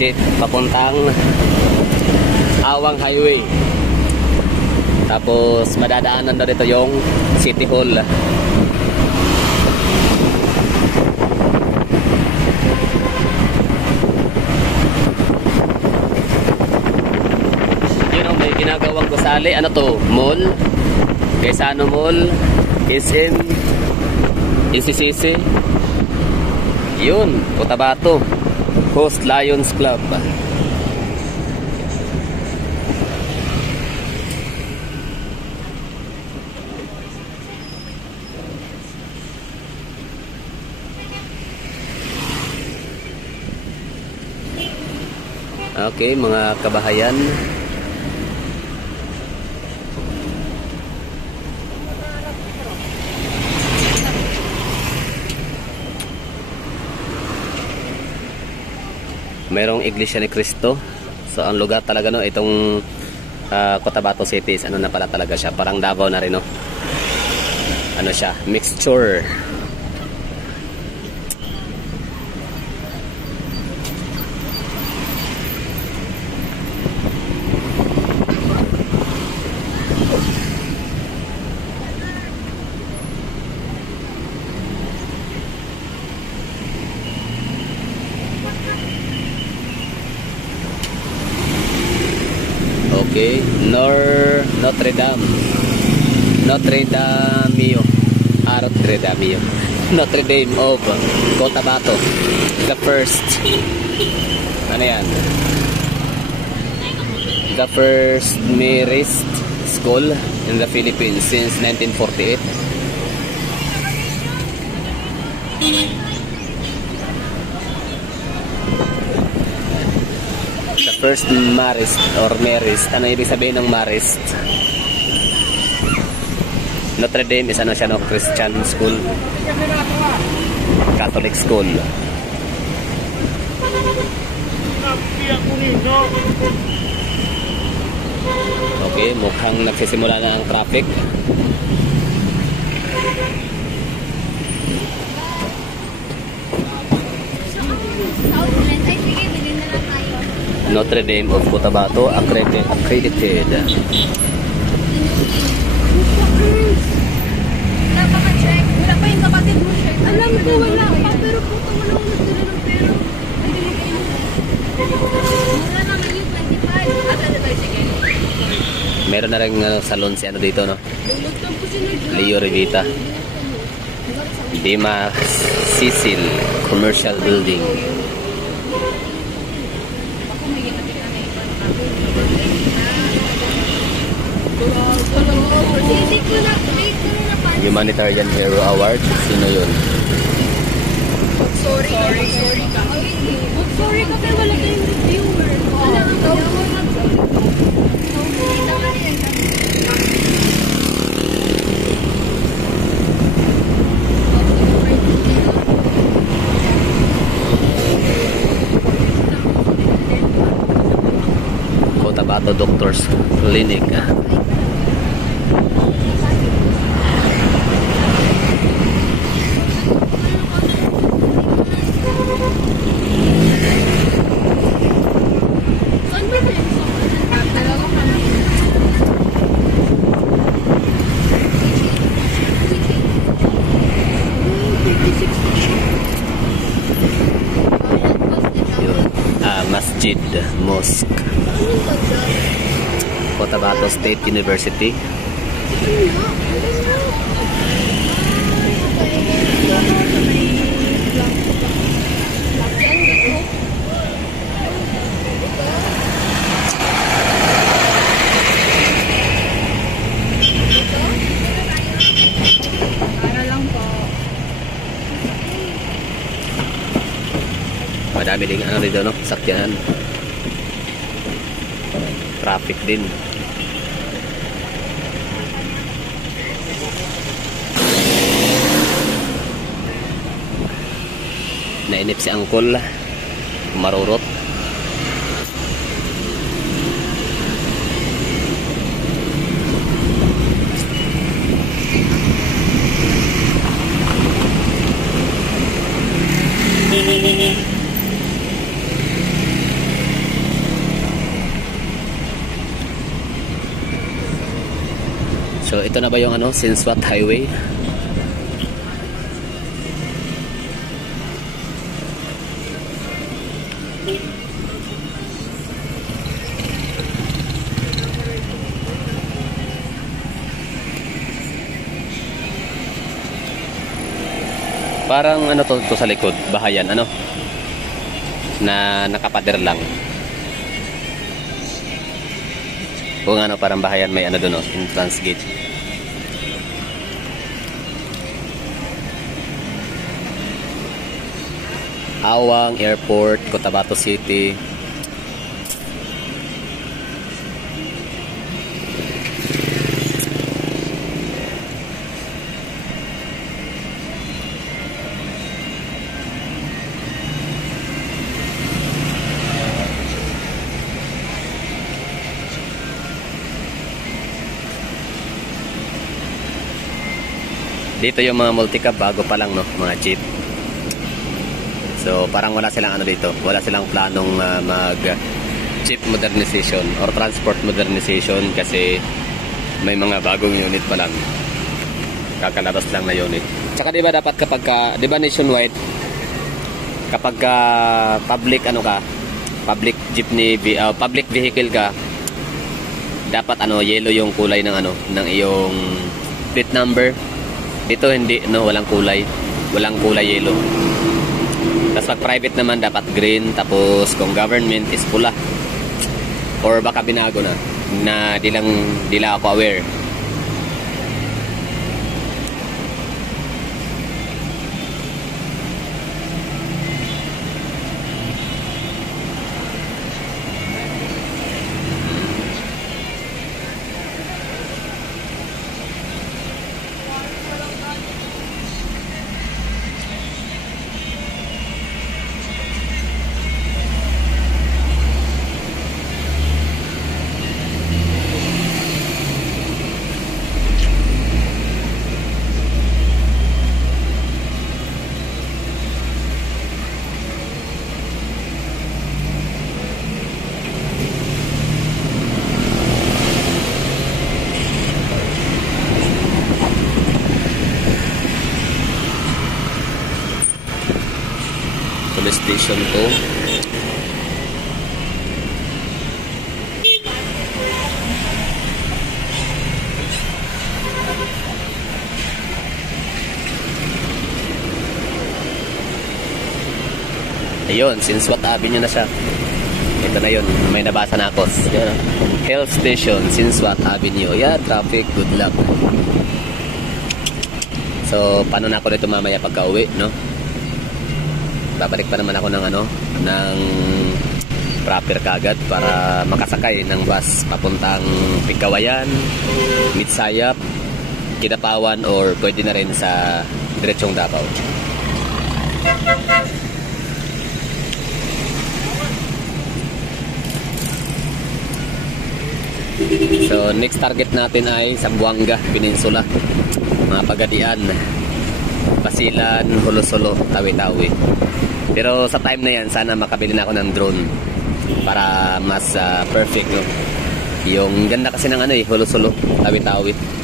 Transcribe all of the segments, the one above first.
jeep papuntang Awang Highway. Tapos madadaanan na dito yung City Hall. Yun o, may ginagawang gusali. Ano to? Mall? Quezano Mall, SM, NCCC. Yun, Cotabato Coast Lions Club. Okay, mga kabahayan, mayroong Iglesia ni Cristo. So ang lugar talaga no, itong Cotabato City, ano na pala talaga siya, parang Davao na rin no. Ano siya, mixture. Okay, Notre Dame. Notre Dame. Notre Dame. Notre Dame of Cotabato. The first. Ano yan? The first Marist school in the Philippines since 1948. First Marist or Marist. Ano ibig sabihin ng Marist? Notre Dame is ano siya no? Christian school. Catholic school. Okay, mukhang nagsisimula na ang traffic. Notre Dame of Cotabato accredited. Napaka-check. Wala pa yung kapatid mo shirt. Alam ko wala pa, pero puto mo lang nagdala ng pera. Ay, binigay mo. Wala naman yung 25. Ata na tayo, sige. Meron na rin salon si ano dito no? Leo Revita. Dima Cecil Commercial Building. Humanitarian Hero Award. Sino yun? Sorry ka. Sorry ka pero wala tayong reviewer. Wala ang tawag. Kita ka rin. Cotabato Doctors Clinic. Masjid Mosque. Cotabato State University. Madami ding ano dito no, sakyanan. Traffic din. Nainip si Angkol, marurot. So ito na ba yung ano, Sinswat Highway? Parang ano to sa likod, bahayan ano, na nakapader lang. Kung ano, parang bahayan, may ano doon, no, entrance gate. Awang Airport, Cotabato City. Dito yung mga multicab, bago pa lang, no, mga jeep. So parang wala silang ano dito, wala silang planong mag jeep modernization or transport modernization kasi may mga bagong unit pa lang. Kakalabas lang na unit. Tsaka di ba dapat kapag di ba nationwide, kapag public ano ka, public jeepney, public vehicle ka, dapat ano, yellow yung kulay ng ano, ng iyong plate number. Dito hindi, no, walang kulay yellow. Tapos pag private naman dapat green, tapos kung government is pula. Or baka binago na di lang ako aware. Police station to. Ayun, Sinswat Avenue na siya. Ito na yun, may nabasa na ako. Health Station, Sinswat Avenue. Yeah, traffic, good luck. So, paano na ako dito mamaya pagka uwi, no? Babalik pa naman ako ng ano, ng proper kagad para makasakay ng bus papuntang Pigkawayan, Mitsayap, Kidapawan, or pwede na rin sa diretsong Davao. So next target natin ay Zamboanga Peninsula, mga Pagadian, Basilan, Hulo-Solo, Tawi-Tawi. Pero sa time na yan, sana makabili na ako ng drone para mas perfect, no? Yung ganda kasi ng ano eh, Hulo-Solo, Tawi-Tawi.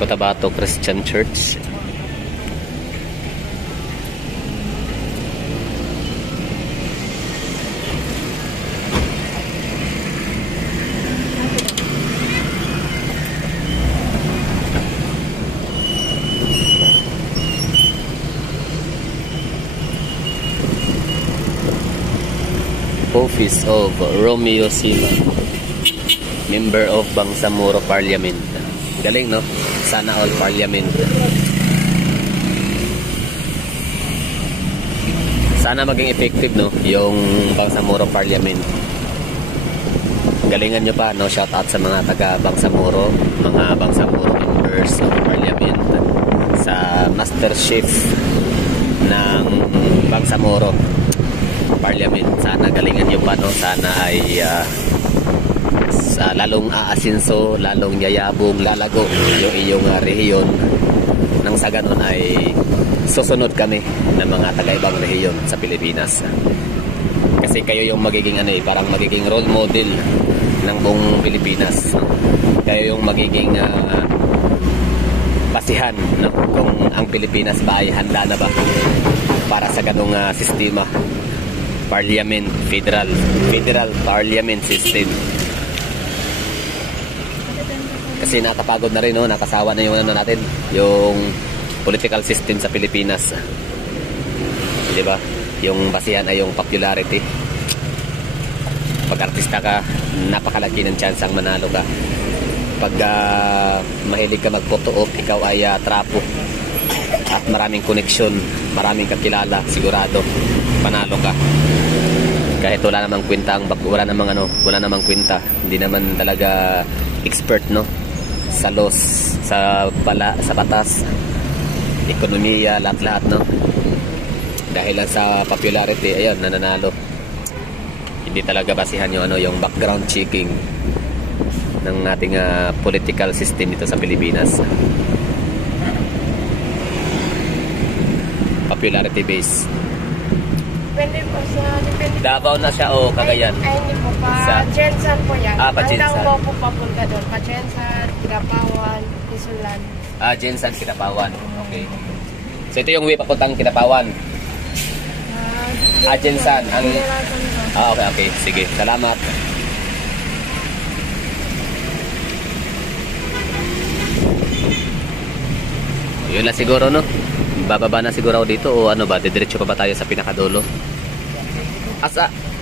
Cotabato Christian Church. Office of Romeo Sima, Member of Bangsamoro Parliament. Galing, no? Sana all parliament. Sana maging effective, no, yung Bangsamoro Parliament. Galingan nyo pa, no, shout out sa mga taga Bangsamoro, mga Bangsamoro members of Parliament sa Master Chief ng Bangsamoro Parliament. Sana galingan nyo pa, no, sana ay lalong aasinso, lalong yayabong, lalago yung iyong rehiyon. Nang sa ganun ay susunod kami ng mga taga-ibang rehiyon sa Pilipinas. Kasi kayo yung magiging parang magiging role model ng buong Pilipinas. Kayo yung magiging basihan, no? Kung ang Pilipinas ba ay handa na ba para sa ganung sistema. Parliament, federal parliament system. Kasi nakapagod na rin, no? Nakasawa na yung natin, yung political system sa Pilipinas. Di ba? Yung basihan ay yung popularity. Pag artista ka, napakalaki ng chance ang manalo ka. Pag mahilig ka mag-photo op, ikaw ay trapo. At maraming koneksyon, maraming kakilala, sigurado panalo ka. Kahit wala namang kwenta wala namang kwenta. Hindi naman talaga expert, no, sa laws, sa batas, ekonomiya, lahat-lahat, no. Dahil lang sa popularity, ayun, nananalo. Hindi talaga basihan yung yung background checking ng ating political system dito sa Pilipinas. Popularity base. Depende po Davao na siya o Cagayan? Ay, hindi po. Pa-Jensan po yan. Pa Jensan. Ang Davao po papunta doon. Pa-Jensan, Kinapawan, Isulan. Jensan, Kinapawan. Okay. So ito yung way papuntang Kinapawan. Jensan. Okay. Sige. Salamat. Yun na siguro, no? Bababa na siguro ako dito o ano ba? Didiretso pa ba tayo sa pinakadulo?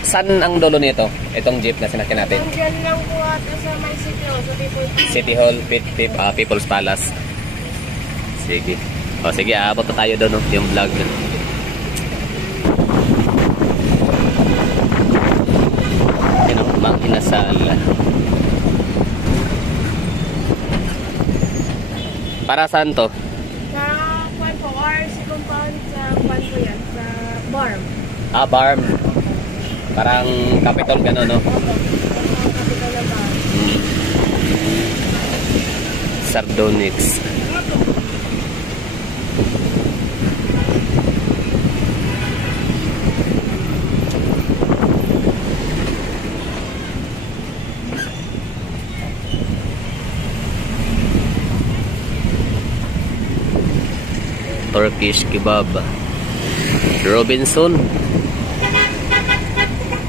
Saan ang dulo nito? Itong jeep na sinakyan natin? Nandiyan lang po ata sa may City Hall. Sa City Hall, People's Palace. Sige. O sige, aabot pa tayo doon, no? Yung vlog na. Yan ang Mang Inasal. Para saan to? Sa Kwan po, RC compound sa Kwan po yan. Sa Barm. Barm. Parang Capitol gano'n, no? Capital na Barm. Sardonyx. Turkish kebab. Robinson.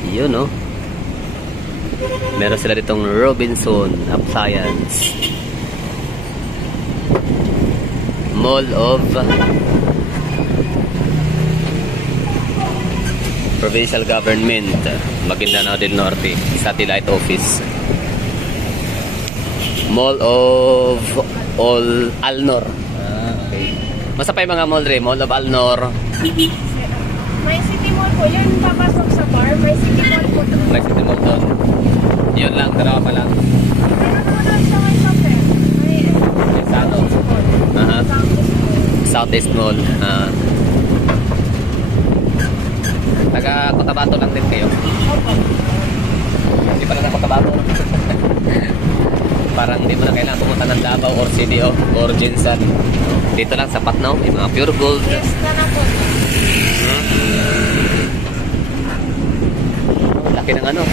Yun, no? Meron sila ditong Robinson Appliance. Mall of Provincial Government, Maguindanao del Norte, Satellite Office. Mall of Alnor. Okay. Masa pa yung mga mall rin? Mall of Alnor. May City Mall po. Yun papasok sa bar. May City Mall po doon. May City Mall doon. Yun lang, dalawa pa lang. Meron po doon sa may Soper. May Sano? Southeast Mall. Taga Cotabato lang din kayo. Opo. Hindi pa lang na Cotabato. Parang hindi mo na kailangan pumunta ng Davao or CDO or Jensan. Dito lang sa Patnaw, may mga pure gold. Yes, na po. Laki ng ano.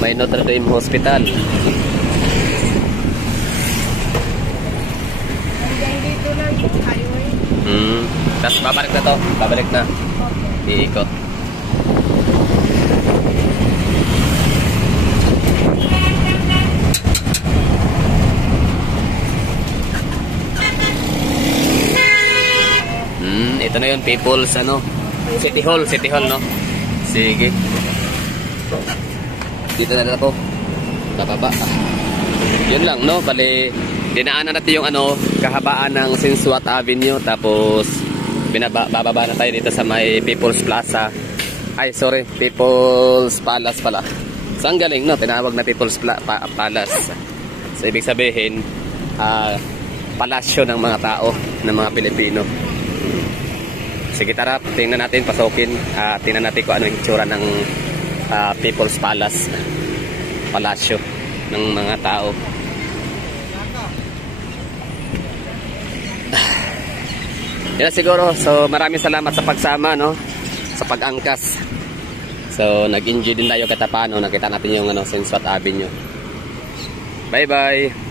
May Notre Dame Hospital. Hanggang dito lang yung highway. Tapos babalik na to. Babalik na. Opo. Iikot. Ito na yun, People's City Hall, no? Sige. Dito na ako. Bababa. Yun lang, no? Bali, dinaanan natin yung ano, kahabaan ng Sinsuat Avenue, tapos bababa na tayo dito sa may People's Plaza. Ay, sorry, People's Palace pala. So, ang galing, no? Tinawag na People's Palace. So, ibig sabihin, palasyo ng mga tao, ng mga Pilipino. Sige, tara, tingnan natin, pasukin. Tingnan natin kung ano yung itsura ng People's Palace. Palasyo ng mga tao. Yan siguro. So, maraming salamat sa pagsama, no? Sa pag-angkas. So, nag-enjoy din tayo kahit paano. Nakita natin yung Sinsuat Avenue. Bye-bye!